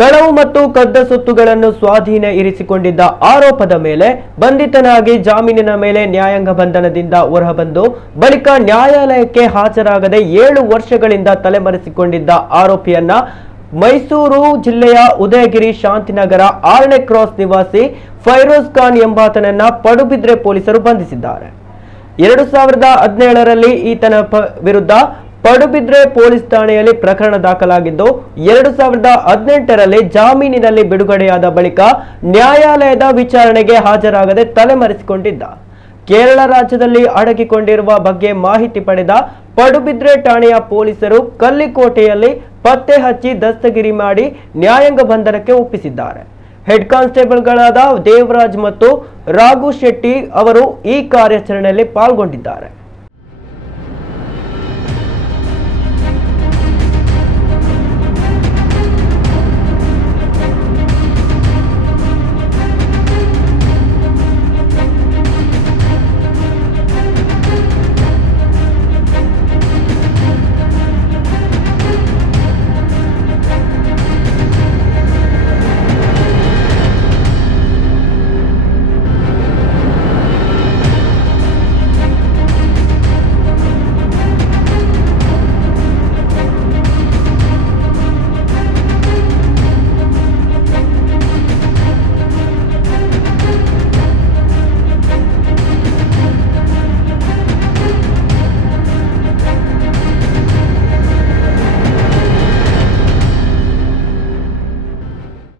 ಕಳವು ಮತ್ತು ಕದ್ದ ಸೊತ್ತುಗಳನ್ನು ಸ್ವಾಧೀನ ಇರಿಸಿಕೊಂಡಿದ್ದ ಆರೋಪದ ಮೇಲೆ ಬಂಧಿತನಾಗಿ ಜಾಮೀನಿನ ಮೇಲೆ ನ್ಯಾಯಾಂಗ ಬಂಧನದಿಂದ ಹೊರಬಂದು ಬಳಿಕ ನ್ಯಾಯಾಲಯಕ್ಕೆ ಹಾಜರಾಗದೆ 7 ವರ್ಷಗಳಿಂದ ತಲೆಮರೆಸಿಕೊಂಡಿದ್ದ ಆರೋಪಿಯನ್ನ ಮೈಸೂರು ಜಿಲ್ಲೆಯ ಉದಯಗಿರಿ ಶಾಂತಿನಗರ 6ನೇ ಕ್ರಾಸ್ ನಿವಾಸಿ ಫೈರೋಜ್ ಖಾನ್ ಎಂಬಾತನನ್ನ ಪಡುಬಿದ್ರೆ ಪೊಲೀಸರು ಬಂಧಿಸಿದ್ದಾರೆ। 2017ರಲ್ಲಿ ಈತನ ವಿರುದ್ಧ ಪಡುಬಿದ್ರೆ ಪೊಲೀಸ್ ಠಾಣೆಯಲ್ಲಿ ಪ್ರಕರಣ ದಾಖಲಾಗಿದ್ದು 2018ರಲ್ಲಿ ಜಾಮೀನಿನಲ್ಲಿ ಬಿಡುಗಡೆಯಾದ ಬಳಿಕ ನ್ಯಾಯಾಲಯದ ವಿಚಾರಣೆಗೆ ಹಾಜರಾಗದೆ ತಲೆಮರೆಸಿಕೊಂಡಿದ್ದ। ಕೇರಳ ರಾಜ್ಯದಲ್ಲಿ ಅಡಗಿಕೊಂಡಿರುವ ಬಗ್ಗೆ ಮಾಹಿತಿ ಪಡೆದ ಪಡುಬಿದ್ರೆ ಠಾಣೆಯ ಪೊಲೀಸರು ಕಲ್ಲಿಕೋಟೆಯಲ್ಲಿ ಪತ್ತೆ ಹಚ್ಚಿ ದಸ್ತಗಿರಿ ಮಾಡಿ ನ್ಯಾಯಾಂಗ ಬಂಧನಕ್ಕೆ ಒಪ್ಪಿಸಿದ್ದಾರೆ। ಹೆಡ್ ಕಾನ್ಸ್ಟೇಬಲ್ಗಳಾದ ದೇವರಾಜ್ ಮತ್ತು ರಾಘು ಶೆಟ್ಟಿ ಅವರು ಈ ಕಾರ್ಯಾಚರಣೆಯಲ್ಲಿ ಪಾಲ್ಗೊಂಡಿದ್ದಾರೆ।